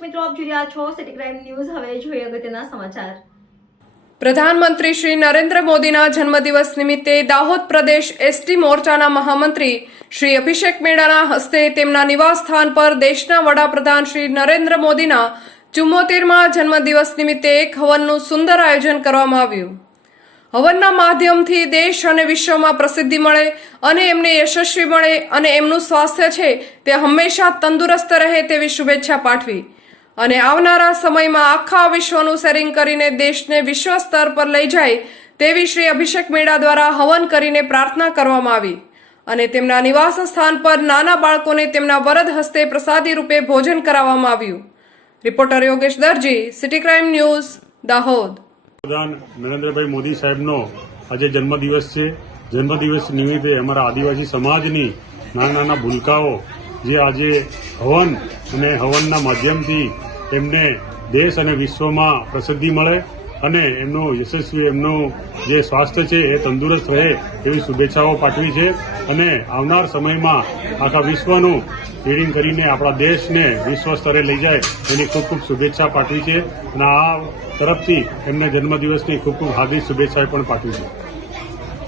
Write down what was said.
આપ જોઈ રહ્યા છો સિટી ક્રાઇમ ન્યૂઝ હવે જોઈએ અગત્યના સમાચાર. પ્રધાનમંત્રી શ્રી નરેન્દ્ર મોદીના જન્મદિવસ નિમિત્તે દાહોદ પ્રદેશ એસટી મોરચાના મહામંત્રી શ્રી અભિષેક મેળાના હસ્તે તેમના નિવાસસ્થાન પર દેશના વડાપ્રધાન શ્રી નરેન્દ્ર મોદીના ચુમ્મોતેરમાં જન્મદિવસ નિમિત્તે એક હવનનું સુંદર આયોજન કરવામાં આવ્યું. હવનના માધ્યમથી દેશ અને વિશ્વમાં પ્રસિદ્ધિ મળે અને એમને યશસ્વી મળે અને એમનું સ્વાસ્થ્ય છે તે હંમેશા તંદુરસ્ત રહે તેવી શુભેચ્છા પાઠવી. અને આવનારા સમયમાં આખા વિશ્વનું શેરિંગ કરીને દેશને વિશ્વ સ્તર પર લઈ જાય તેવી શ્રી અભિષેક મેળા દ્વારા હવન કરીને પ્રાર્થના કરવામાં આવી. અને તેમના નિવાસ સ્થાન પર નાના બાળકોને તેમના વરદ હસ્તે પ્રસાદી રૂપે ભોજન કરાવવામાં આવ્યું. Reporter Yogesh Darji, City Crime News, Dahod. પ્રધાન નરેન્દ્રભાઈ મોદી સાહેબનો આજે જન્મદિવસ છે. જન્મદિવસ નિમિત્તે અમારા આદિવાસી સમાજની નાના નાના ભૂલકાઓ જે આજે હવન અને હવનના માધ્યમથી એમને દેશ અને વિશ્વમાં પ્રસિદ્ધિ મળે અને એમનું યશસ્વી, એમનું જે સ્વાસ્થ્ય છે એ તંદુરસ્ત રહે એવી શુભેચ્છાઓ પાઠવી છે. અને આવનાર સમયમાં આખા વિશ્વનું ફીડિંગ કરીને આપણા દેશને વિશ્વ સ્તરે લઈ જાય એની ખૂબ ખૂબ શુભેચ્છા પાઠવી છે. અને આ તરફથી એમને જન્મદિવસની ખૂબ ખૂબ હાર્દિક શુભેચ્છાએ પણ પાઠવી છે.